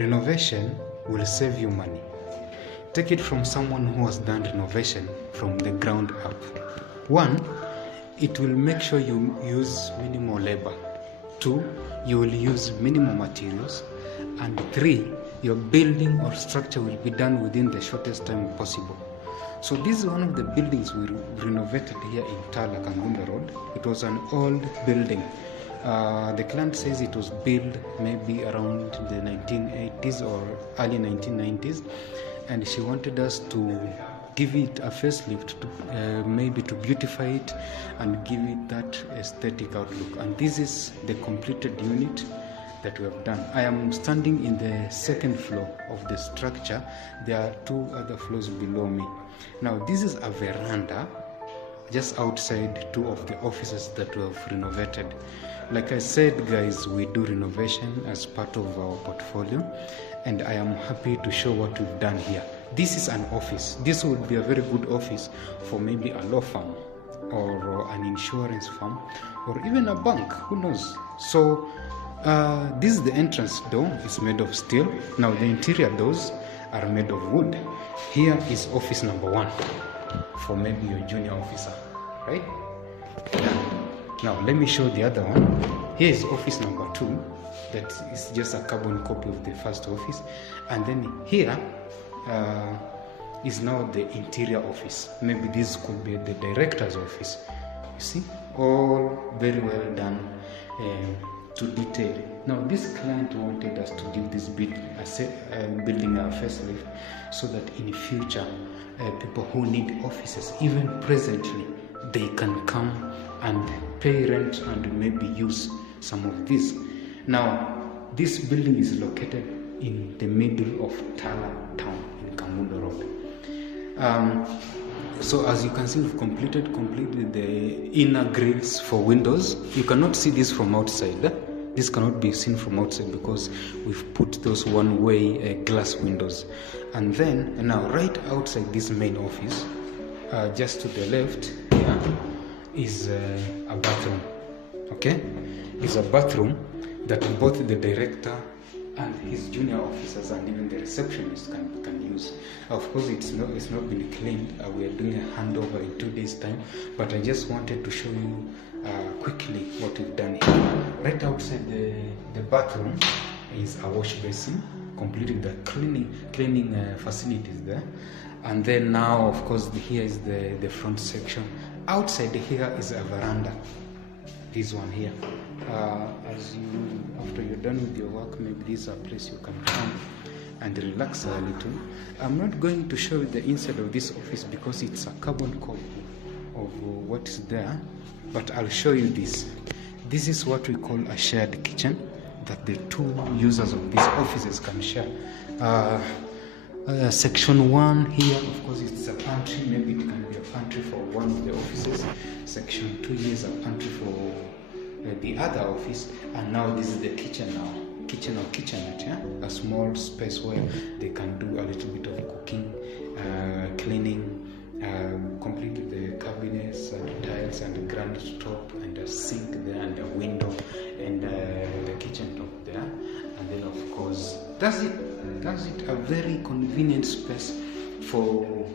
Renovation will save you money. Take it from someone who has done renovation from the ground up. 1, it will make sure you use minimal labor. 2, you will use minimal materials. And 3, your building or structure will be done within the shortest time possible. So this is one of the buildings we renovated here in Tala, Kangunda Road. It was an old building. The client says it was built maybe around the 1980s or early 1990s, and she wanted us to give it a facelift, maybe to beautify it and give it that aesthetic outlook. And this is the completed unit that we have done. I am standing in the second floor of the structure. There are 2 other floors below me. Now this is a veranda just outside 2 of the offices that we have renovated. Like I said, guys, we do renovation as part of our portfolio, and I am happy to show what we've done here. This is an office. This would be a very good office for maybe a law firm or an insurance firm or even a bank, who knows. So this is the entrance door. It's made of steel. Now the interior doors are made of wood. Here is office number 1 for maybe your junior officer, right? Now let me show the other one. Here is office number 2. That is just a carbon copy of the first office. And then here is now the interior office. Maybe this could be the director's office. You see, all very well done to detail. Now this client wanted us to give this building a facelift so that in future people who need offices, even presently, they can come and pay rent and maybe use some of this. Now this building is located in the middle of Tala town in Kangunda Road. So as you can see, we've completed the inner grills for windows. You cannot see this from outside. This cannot be seen from outside because we've put those one-way glass windows. And then now right outside this main office, just to the left here, is a bathroom. Okay, it's a bathroom that both the director and his junior officers and even the receptionist can use. Of course, it's not been cleaned. We are doing a handover in 2 days' time, but I just wanted to show you quickly what we've done here. Right outside the bathroom is a wash basin, completing the cleaning facilities there. And then now, of course, here is the front section. Outside here is a veranda. This one here. After you're done with your work, maybe this is a place you can come and relax a little. I'm not going to show you the inside of this office because it's a carbon copy of what is there, but I'll show you this. This is what we call a shared kitchen that the 2 users of these offices can share. Section 1 here, of course, it's a pantry. Maybe it can be a pantry for one of the offices. Section 2 here is a pantry for the other office. And now this is the kitchen now. Kitchen or kitchenette, yeah? A small space where they can do a little bit of cooking, cleaning, complete the cabinets and tiles and the granite top and a sink there and a window and the kitchen top there. And then of course, that's it a very convenient space for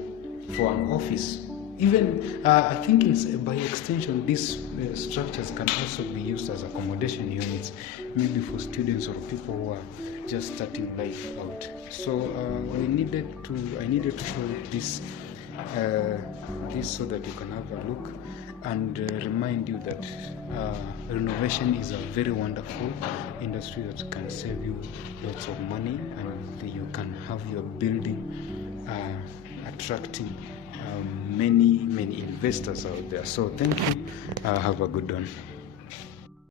an office. Even I think by extension, these structures can also be used as accommodation units, maybe for students or people who are just starting life out. So I needed to show you this so that you can have a look and remind you that renovation is a very wonderful industry that can save you lots of money, and you can have your building attracting many investors out there. So thank you. Have a good one.